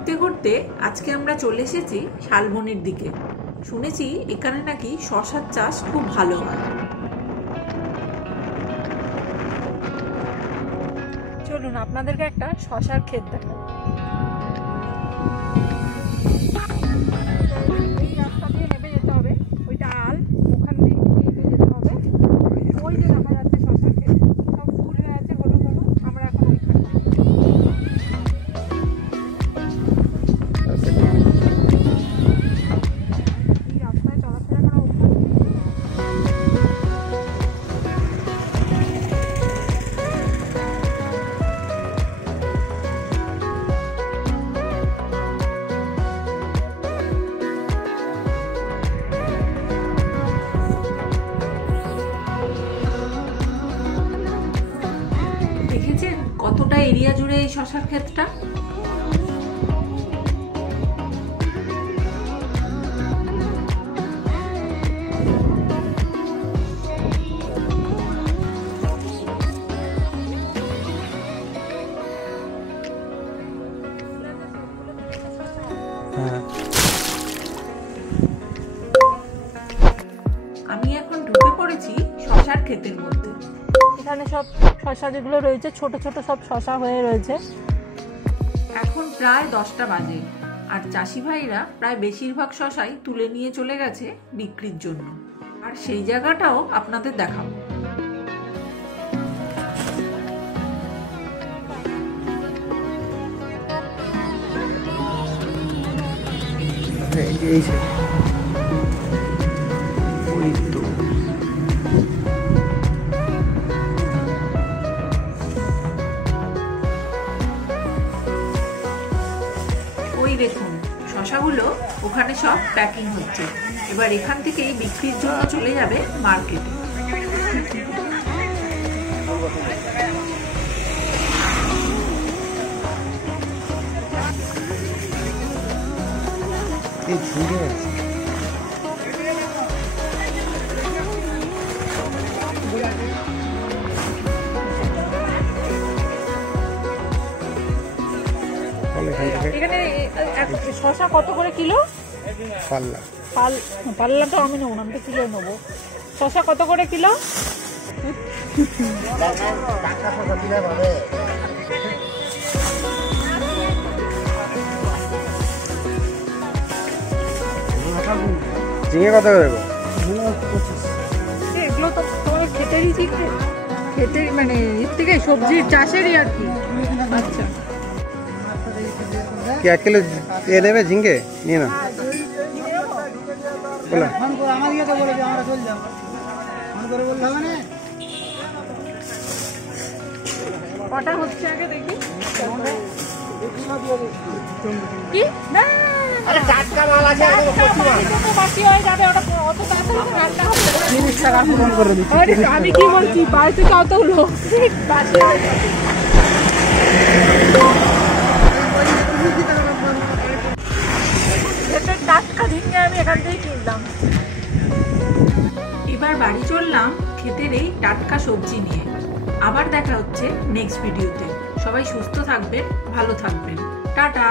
ঘুরতে ঘুরতে আজকে আমরা চলে এসেছি শালবনির দিকে। শুনেছি এখানে নাকি শশার চাষ খুব ভালো হয়। চলুন আপনাদেরকে একটা শশার ক্ষেত দেখাই। এই রাস্তা দিয়ে নেমে যেতে হবে, ওইটা আল, ওখান দিয়ে হেঁটে যেতে হবে। ওই যে দেখা যাচ্ছে শশার ক্ষেত, সব ফুল হয়ে আছে হলুদ হলুদ। আমরা এখন ওইখানে রাস্তায় চলাফেরা করা অভ্যাস। দেখেছেন কতটা এরিয়া জুড়ে এই শশার ক্ষেতটা? আমি এখন ঢুকে পড়েছি শশার ক্ষেতের মধ্যে। এখানে সব শশা যেগুলো রয়েছে ছোট ছোট সব শশা হয়ে রয়েছে। এখন প্রায় 10টা বাজে, আর চাষি ভাইরা প্রায় বেশিরভাগ শশাই তুলে নিয়ে চলে গেছে বিক্রির জন্য। আর সেই জায়গাটাও আপনাদের দেখাবো। ওই দেখুন শশাগুলো ওখানে সব প্যাকিং হচ্ছে। এবার এখান থেকেই বিক্রির জন্য চলে যাবে মার্কেটে। এখানে শশা কত করে কিলো? পাল্লাটা আমি নেবো না, আমি তো কিলো নেবো। শশা কত করে কিলো? ঝিঙে কত করে? এগুলো তো তোমাদের ক্ষেতেরই ঝিঙে, ক্ষেতের মানে এর থেকে সবজির চাষেরই আর কি। আচ্ছা, কি 1 কিলো এ নেবে ঝিঙ্গে? নিয়ে না বলো। কটা হচ্ছে আগে দেখি। কি না, আরে টাটকা মাল আছে, বাকি হয়ে যাবে, ওটা অত তাড়াতাড়ি রান্না হবে না। 30 টাকা ফোন করে দিচ্ছি। আরে আমি কি বলছি, বাড়িতে কত লোক বাকি হয়ে যাবে। টাটকা ঝিঙে আমি এখান থেকেই কিনলাম। এবার বাড়ি চললাম ক্ষেতের এই টাটকা সবজি নিয়ে। আবার দেখা হচ্ছে নেক্সট ভিডিওতে। সবাই সুস্থ থাকবেন, ভালো থাকবেন। টাটা।